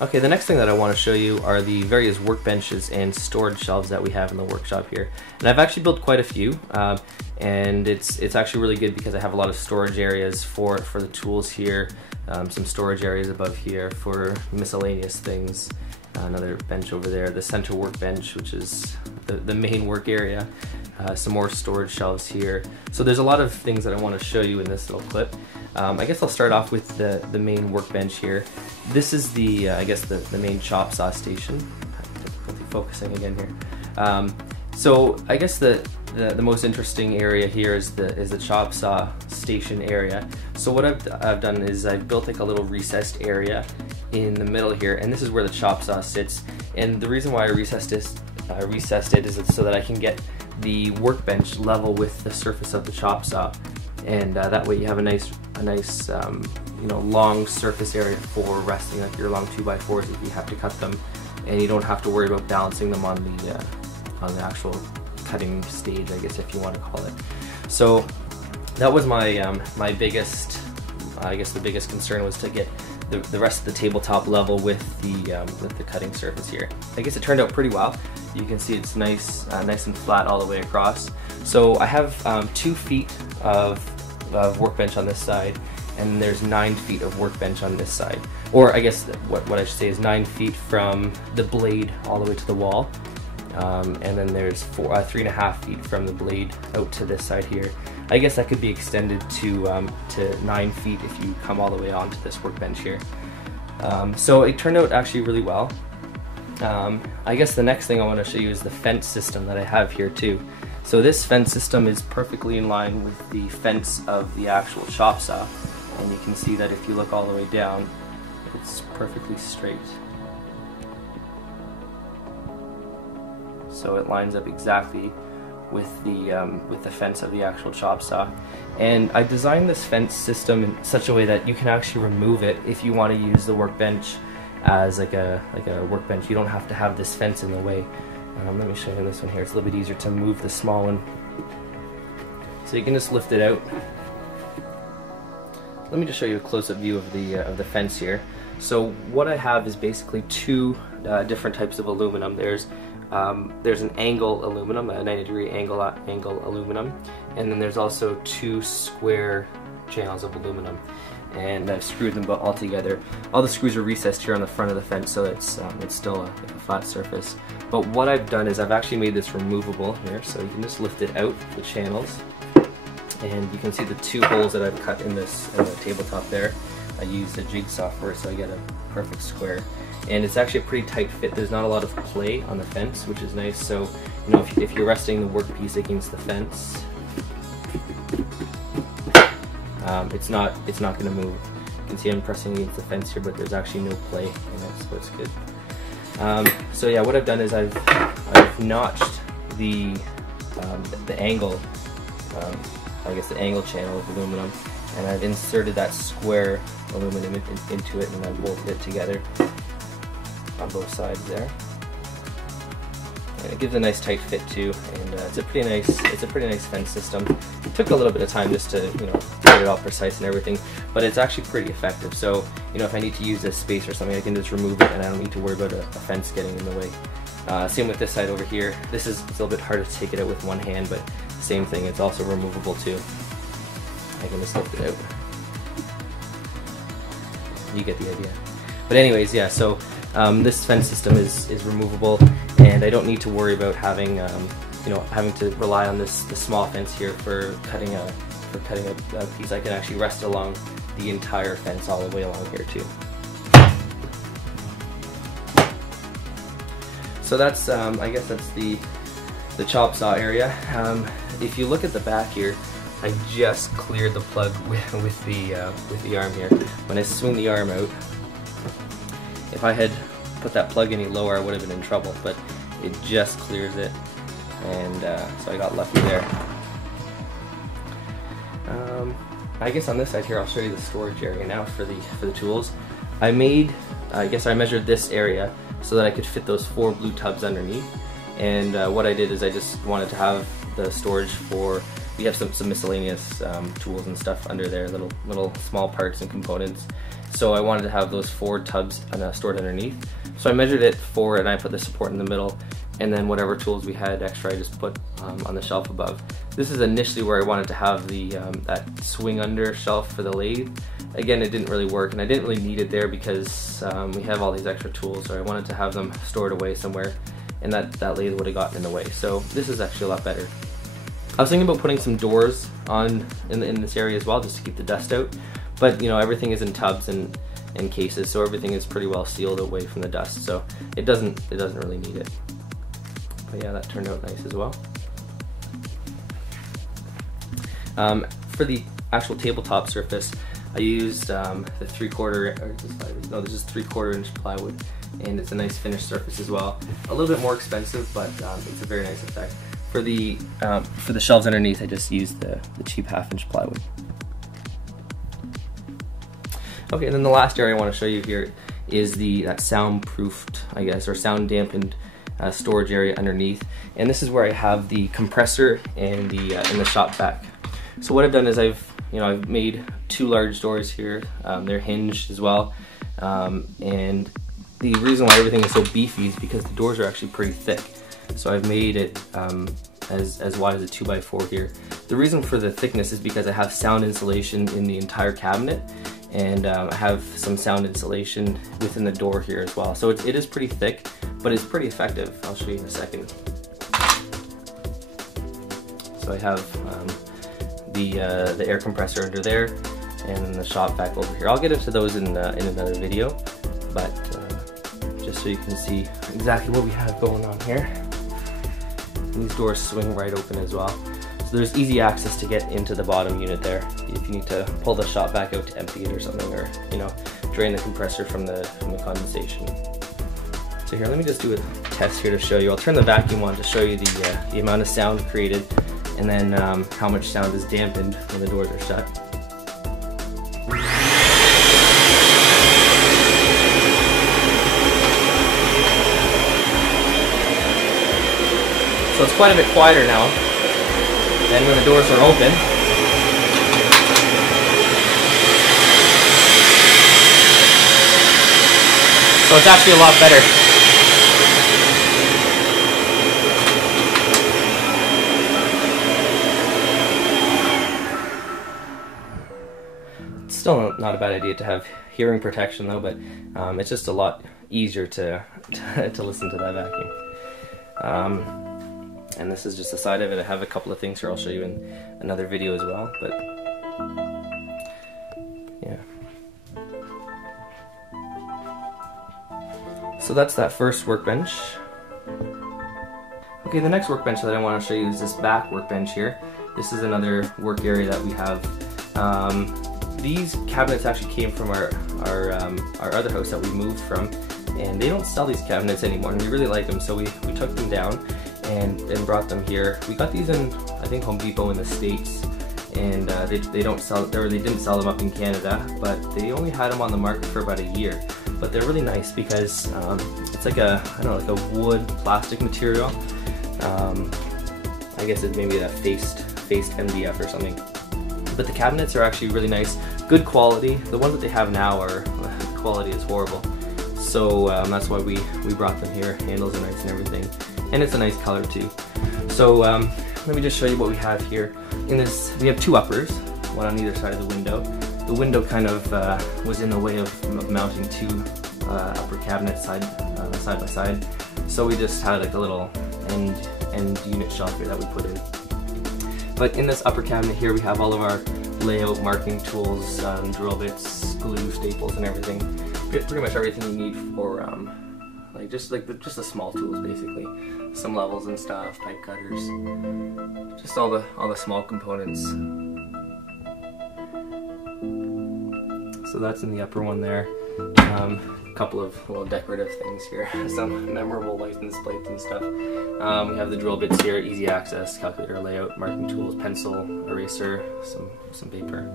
Okay, the next thing that I want to show you are the various workbenches and storage shelves that we have in the workshop here. And I've actually built quite a few, and it's actually really good because I have a lot of storage areas for the tools here, some storage areas above here for miscellaneous things, another bench over there, the center workbench, which is the main work area, some more storage shelves here. So there's a lot of things that I want to show you in this little clip. I guess I'll start off with the main workbench here. This is the I guess the main chop saw station. Difficulty focusing again here. So I guess the most interesting area here is the chop saw station area. So what I've done is I've built like a little recessed area in the middle here, and this is where the chop saw sits. And the reason why I recessed it is so that I can get the workbench level with the surface of the chop saw, and that way you have a nice you know, long surface area for resting, like your long 2x4s if you have to cut them, and you don't have to worry about balancing them on the actual cutting stage, I guess, if you want to call it. So that was my my biggest, I guess the biggest concern was to get the rest of the tabletop level with the cutting surface here. I guess it turned out pretty well. You can see it's nice and flat all the way across. So I have 2 feet of workbench on this side, and there's 9 feet of workbench on this side. Or I guess what I should say is 9 feet from the blade all the way to the wall. And then there's 3.5 feet from the blade out to this side here. I guess that could be extended to 9 feet if you come all the way onto this workbench here. So it turned out actually really well. I guess the next thing I want to show you is the fence system that I have here too. So this fence system is perfectly in line with the fence of the actual chop saw, and you can see that if you look all the way down, it's perfectly straight. So it lines up exactly with the fence of the actual chop saw. And I designed this fence system in such a way that you can actually remove it if you want to use the workbench as like a workbench. You don't have to have this fence in the way. Let me show you this one here. It's a little bit easier to move the small one. So you can just lift it out. Let me just show you a close-up view of the fence here. So what I have is basically 2 different types of aluminum. There's an angle aluminum, a 90-degree angle aluminum, and then there's also 2 square channels of aluminum. And I've screwed them all together. All the screws are recessed here on the front of the fence, so it's still a flat surface. But what I've done is I've actually made this removable here, so you can just lift it out, the channels, and you can see the 2 holes that I've cut in the tabletop there. I used a jigsaw for it, so I get a perfect square. And it's actually a pretty tight fit. There's not a lot of play on the fence, which is nice. So, you know, if you're resting the workpiece against the fence, it's not going to move. You can see I'm pressing against the fence here, but there's actually no play in it, so it's good. So yeah, what I've done is I've notched the angle, I guess the angle channel of aluminum, and I've inserted that square aluminum into it, and I've bolted it together on both sides there. And it gives a nice tight fit too, and it's a pretty nice fence system. It took a little bit of time just to, you know, get it all precise and everything, but it's actually pretty effective. So, you know, if I need to use this space or something, I can just remove it, and I don't need to worry about a fence getting in the way. Same with this side over here. It's a little bit harder to take it out with one hand, but same thing. It's also removable too. I can just lift it out. You get the idea. But anyways, yeah. So this fence system is removable, and I don't need to worry about having you know, having to rely on this small fence here for cutting a piece. I can actually rest along the entire fence all the way along here too. So that's I guess that's the chop saw area. If you look at the back here, I just cleared the plug with the arm here. When I swing the arm out, if I had put that plug any lower, I would have been in trouble, but it just clears it, and so I got lucky there. I guess on this side here, I'll show you the storage area now for the tools. I measured this area so that I could fit those 4 blue tubs underneath, and what I did is I just wanted to have the storage for, we have some miscellaneous tools and stuff under there, little small parts and components, So I wanted to have those 4 tubs stored underneath. So I measured it 4 and I put the support in the middle, and then whatever tools we had extra I just put on the shelf above. This is initially where I wanted to have the that swing under shelf for the lathe. Again, it didn't really work, and I didn't really need it there because we have all these extra tools, so I wanted to have them stored away somewhere, and that lathe would have gotten in the way. So this is actually a lot better. I was thinking about putting some doors on in this area as well, just to keep the dust out, but you know, everything is in tubs and cases, so everything is pretty well sealed away from the dust, so it doesn't really need it. But yeah, that turned out nice as well. For the actual tabletop surface, I used the 3/4, this is 3/4 inch plywood, and it's a nice finished surface as well. A little bit more expensive, but it's a very nice effect. For the shelves underneath, I just used the cheap 1/2 inch plywood. Okay, and then the last area I want to show you here is that soundproofed, I guess, or sound dampened storage area underneath. And this is where I have the compressor and the shop vac. So what I've done is I've made 2 large doors here. They're hinged as well, and the reason why everything is so beefy is because the doors are actually pretty thick. So I've made it as wide as a 2x4 here. The reason for the thickness is because I have sound insulation in the entire cabinet, and I have some sound insulation within the door here as well. So it is pretty thick, but it's pretty effective. I'll show you in a second. So I have the air compressor under there, and the shop vac over here. I'll get into those in another video, but just so you can see exactly what we have going on here. These doors swing right open as well. So there's easy access to get into the bottom unit there if you need to pull the shop vac out to empty it or something, or drain the compressor from the condensation. So here, let me just do a test here to show you. I'll turn the vacuum on to show you the amount of sound created, and then how much sound is dampened when the doors are shut. So it's quite a bit quieter now than when the doors are open. So it's actually a lot better. It's still not a bad idea to have hearing protection though, but it's just a lot easier to listen to that vacuum. And this is just the side of it. I have a couple of things here I'll show you in another video as well, but yeah. So that's that first workbench. Okay, the next workbench that I want to show you is this back workbench here. This is another work area that we have. These cabinets actually came from our other house that we moved from, and they don't sell these cabinets anymore, and we really like them, so we took them down and brought them here. We got these in, I think, Home Depot in the States, and they don't sell, they didn't sell them up in Canada, but they only had them on the market for about a year. But they're really nice because it's like a, I don't know, like a wood plastic material. I guess it's maybe a faced MDF or something. But the cabinets are actually really nice, good quality. The ones that they have now are, the quality is horrible. So that's why we brought them here. Handles are nice and everything. And it's a nice color too. So let me just show you what we have here. In this, we have 2 uppers, one on either side of the window. The window kind of was in the way of mounting 2 upper cabinets side by side. So we just had like a little end unit shelf here that we put in. But in this upper cabinet here, we have all of our layout marking tools, drill bits, glue, staples, and everything. Pretty much everything you need for just the small tools, basically. Some levels and stuff, pipe cutters, just all the small components. So that's in the upper one there. A couple of little decorative things here, some memorable license plates and stuff. We have the drill bits here, easy access, calculator, layout, marking tools, pencil, eraser, some paper.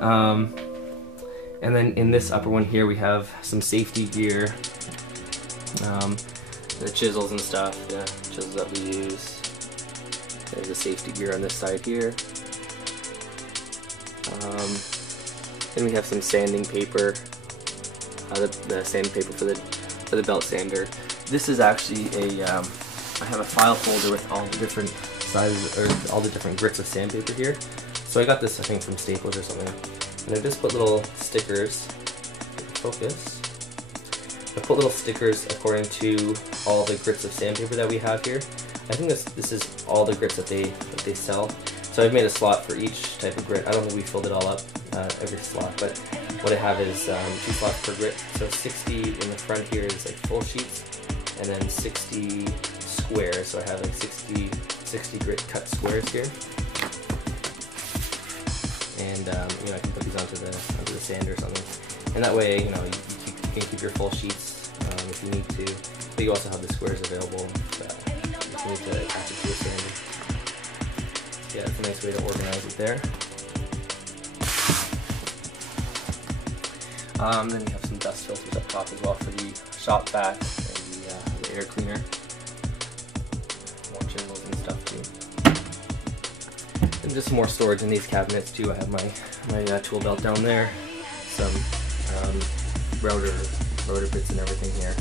And then in this upper one here, we have some safety gear, the chisels and stuff, yeah, chisels that we use. There's the safety gear on this side here. Then we have some sanding paper, the sandpaper for the belt sander. This is actually I have a file folder with all the different sizes, or all the different grits of sandpaper here. So I got this, I think, from Staples or something. And I just put little stickers, focus. I put little stickers according to all the grits of sandpaper that we have here. I think this is all the grits that they sell. So I've made a slot for each type of grit. I don't think we filled it all up, every slot, but what I have is 2 slots per grit. So 60 in the front here is like full sheets, and then 60 squares. So I have like 60 grit cut squares here. And you know, I can put these onto the sander or something. And that way, you know, you can keep your full sheets if you need to. But you also have the squares available if you need to attach it to your sander. Yeah, it's a nice way to organize it there. Then you have some dust filters up top as well for the shop vac and the air cleaner. More chimneys and stuff too. And just more storage in these cabinets too. I have my tool belt down there, some rotor bits and everything here.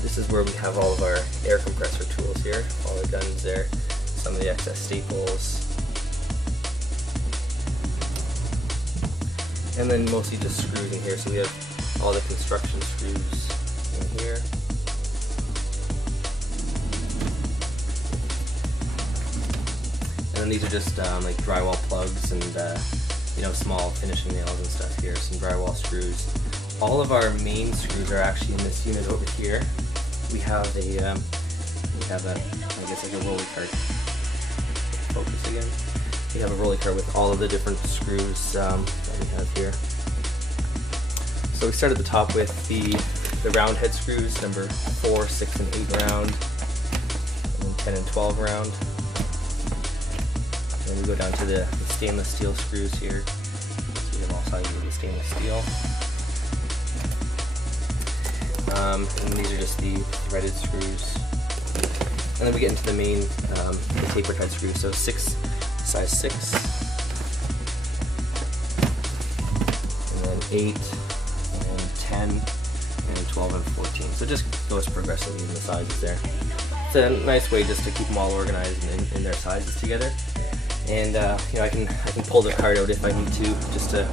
This is where we have all of our air compressor tools here, all the guns there, some of the excess staples, and then mostly just screws in here. So we have all the construction screws in here. And then these are just like drywall plugs and you know, small finishing nails and stuff here, some drywall screws. All of our main screws are actually in this unit over here. We have I guess like a rolly cart. Focus again. We have a rolly cart with all of the different screws that we have here. So we start at the top with the round head screws, number 4, 6, and 8 round, and then 10 and 12 round. And then we go down to the stainless steel screws here. So we have all sizes of the stainless steel. And these are just the threaded screws. And then we get into the main, the tapered head screws. So size 6, and then 8, and 10, and 12, and 14. So it just goes progressively in the sizes there. It's a nice way just to keep them all organized in their sizes together. And you know, I can pull the cart out if I need to, just to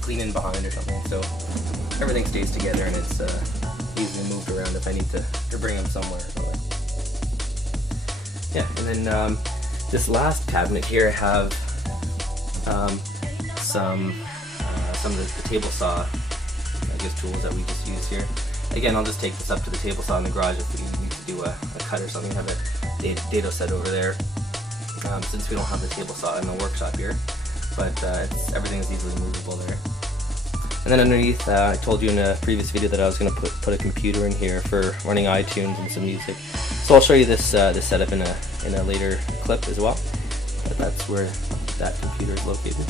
clean in behind or something. So everything stays together and it's easily moved around if I need to bring them somewhere. Yeah, and then this last cabinet here, I have some of the table saw, I guess, tools that we just use here. Again, I'll just take this up to the table saw in the garage if we need to do a cut or something. I have a dado set over there, since we don't have the table saw in the workshop here, but everything is easily movable there. And then underneath, I told you in a previous video that I was going to put a computer in here for running iTunes and some music. So I'll show you this setup in a later clip as well. But that's where that computer is located.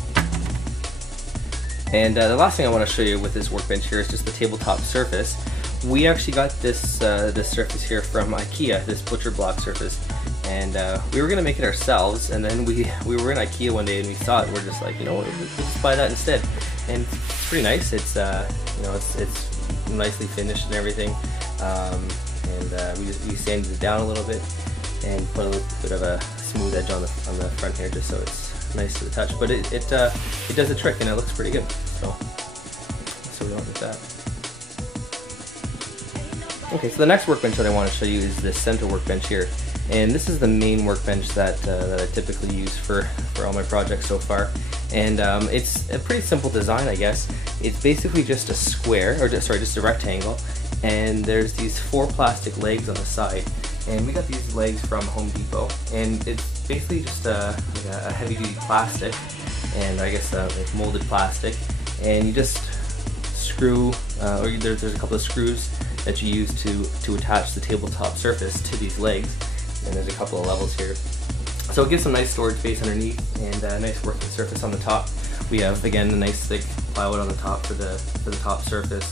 And the last thing I want to show you with this workbench here is just the tabletop surface. We actually got this surface here from IKEA, this butcher block surface. And we were going to make it ourselves, and then we were in IKEA one day and we saw it, and we're just like, you know what, we'll just buy that instead. And it's pretty nice. It's you know, it's nicely finished and everything. And we sanded it down a little bit and put a little bit of a smooth edge on the front here, just so it's nice to the touch. But it does the trick and it looks pretty good. So we went with that. Okay, so the next workbench that I want to show you is this center workbench here. And this is the main workbench that I typically use for all my projects so far. And it's a pretty simple design, I guess. It's basically just a square, or just a rectangle, and there's these 4 plastic legs on the side. And we got these legs from Home Depot, and it's basically just a heavy-duty plastic, and I guess like molded plastic. And you just screw, or there's a couple of screws that you use to attach the tabletop surface to these legs. And there's a couple of levels here. So it gives some nice storage space underneath and a nice working surface on the top. We have, again, a nice thick plywood on the top for the top surface,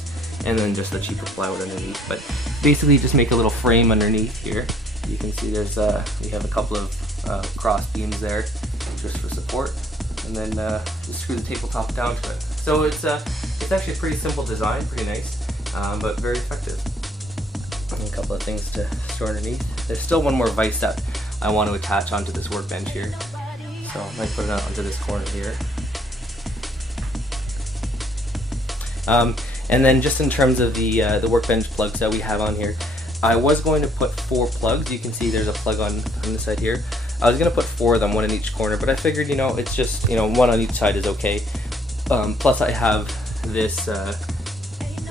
and then just the cheaper plywood underneath. But basically just make a little frame underneath here. You can see there's we have a couple of cross beams there, just for support, and then just screw the tabletop down to it. So it's actually a pretty simple design, pretty nice, but very effective. And a couple of things to store underneath. There's still one more vise that I want to attach onto this workbench here, so I might put it onto this corner here. And then just in terms of the workbench plugs that we have on here, I was going to put 4 plugs. You can see there's a plug on this side here. I was going to put 4 of them, one in each corner, but I figured, you know, it's just, you know, one on each side is okay. Plus I have this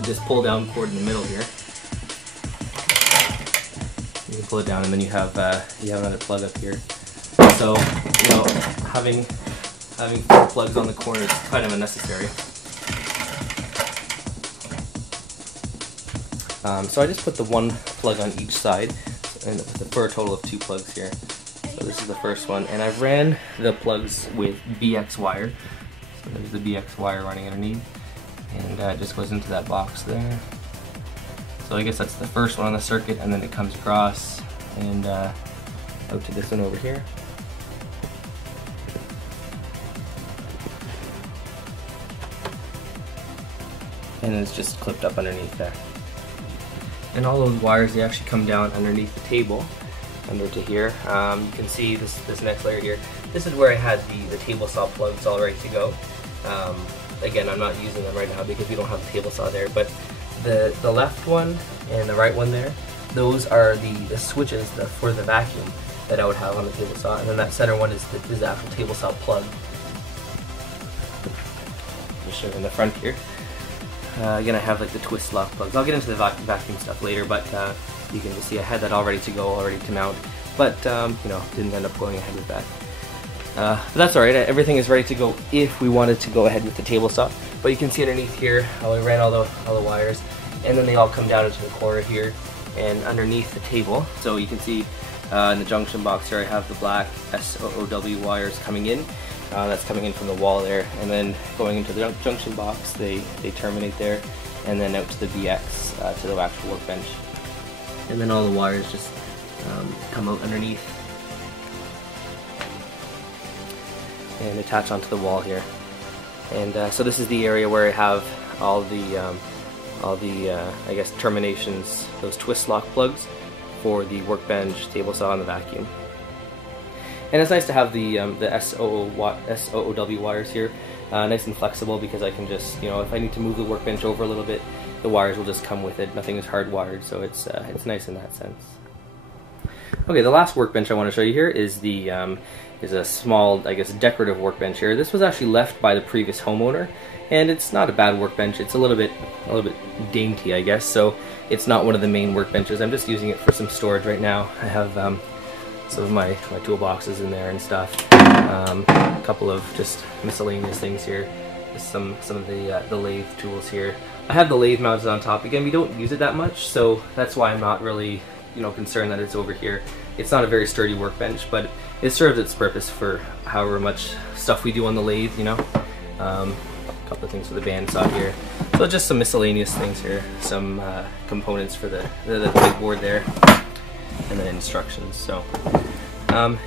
this pull down cord in the middle here. You can pull it down and then you have another plug up here. So, you know, having 4 plugs on the corner is kind of unnecessary. So I just put the 1 plug on each side, and for a total of 2 plugs here. So this is the first one, and I ran the plugs with BX wire. So there's the BX wire running underneath, and it just goes into that box there. So I guess that's the first one on the circuit, and then it comes across and out to this one over here. And it's just clipped up underneath there. And all those wires, they actually come down underneath the table, under to here. You can see this next layer here. This is where I had the table saw plugs all ready to go. Again, I'm not using them right now because we don't have the table saw there, but the left one and the right one there, those are the switches for the vacuum that I would have on the table saw, and then that center one is the actual table saw plug. Just show you in the front here. Again, I have like the twist lock plugs. I'll get into the vacuum stuff later, but you can just see I had that all ready to go, all ready to mount, but you know, didn't end up going ahead with that. But that's alright, everything is ready to go if we wanted to go ahead with the table saw. But you can see underneath here how I ran all the wires, and then they all come down into the corner here and underneath the table. So you can see in the junction box here I have the black SOOW wires coming in. That's coming in from the wall there, and then going into the junction box, they terminate there, and then out to the BX, to the actual workbench. And then all the wires just come out underneath and attach onto the wall here. And so this is the area where I have all the I guess terminations, those twist lock plugs for the workbench, table saw, and the vacuum. And it's nice to have the SOOW wires here, nice and flexible, because I can just, you know, if I need to move the workbench over a little bit, the wires will just come with it. Nothing is hardwired, so it's nice in that sense. Okay, the last workbench I want to show you here is is a small, I guess, decorative workbench here. This was actually left by the previous homeowner, and it's not a bad workbench. It's a little bit dainty, I guess. So it's not one of the main workbenches. I'm just using it for some storage right now. I have some of my toolboxes in there and stuff. A couple of just miscellaneous things here. Just some of the lathe tools here. I have the lathe mounted on top. Again, we don't use it that much, so that's why I'm not really, you know, concerned that it's over here. It's not a very sturdy workbench, but it serves its purpose for however much stuff we do on the lathe, you know. A couple of things for the bandsaw here. So just some miscellaneous things here. Some components for the big board there, and then instructions. So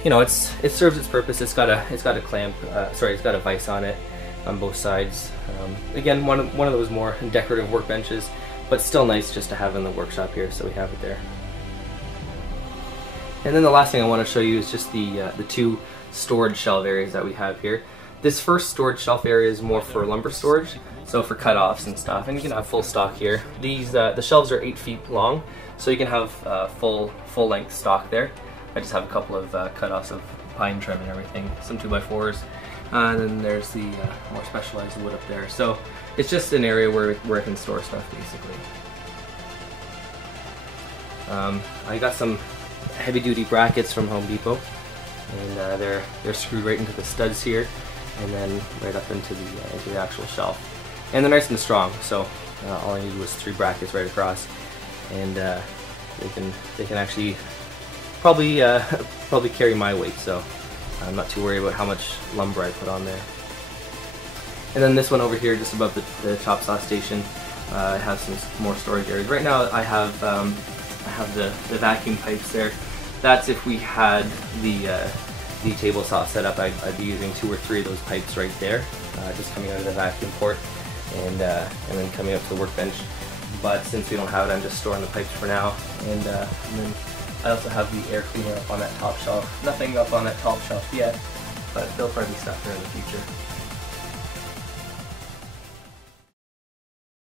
you know, it serves its purpose. It's got a clamp. It's got a vise on it on both sides. Again, one of those more decorative workbenches, but still nice just to have in the workshop here. So we have it there. And then the last thing I want to show you is just the 2 storage shelf areas that we have here. This first storage shelf area is more for lumber storage, so for cut-offs and stuff, and you can have full stock here. These the shelves are 8 feet long, so you can have full-length stock there. I just have a couple of cut-offs of pine trim and everything, some 2x4s, and then there's the more specialized wood up there. So it's just an area where I can store stuff, basically. I got some heavy-duty brackets from Home Depot, and they're screwed right into the studs here, and then right up into the actual shelf. And they're nice and strong, so all I needed was 3 brackets right across, and they can actually probably carry my weight, so I'm not too worried about how much lumber I put on there. And then this one over here, just above the chop saw station, I have some more storage areas. Right now I have the vacuum pipes there. That's if we had the the tabletop setup, I'd be using 2 or 3 of those pipes right there, just coming out of the vacuum port and then coming up to the workbench. But since we don't have it, I'm just storing the pipes for now. And then I also have the air cleaner up on that top shelf. Nothing up on that top shelf yet, but there'll probably be stuff there in the future.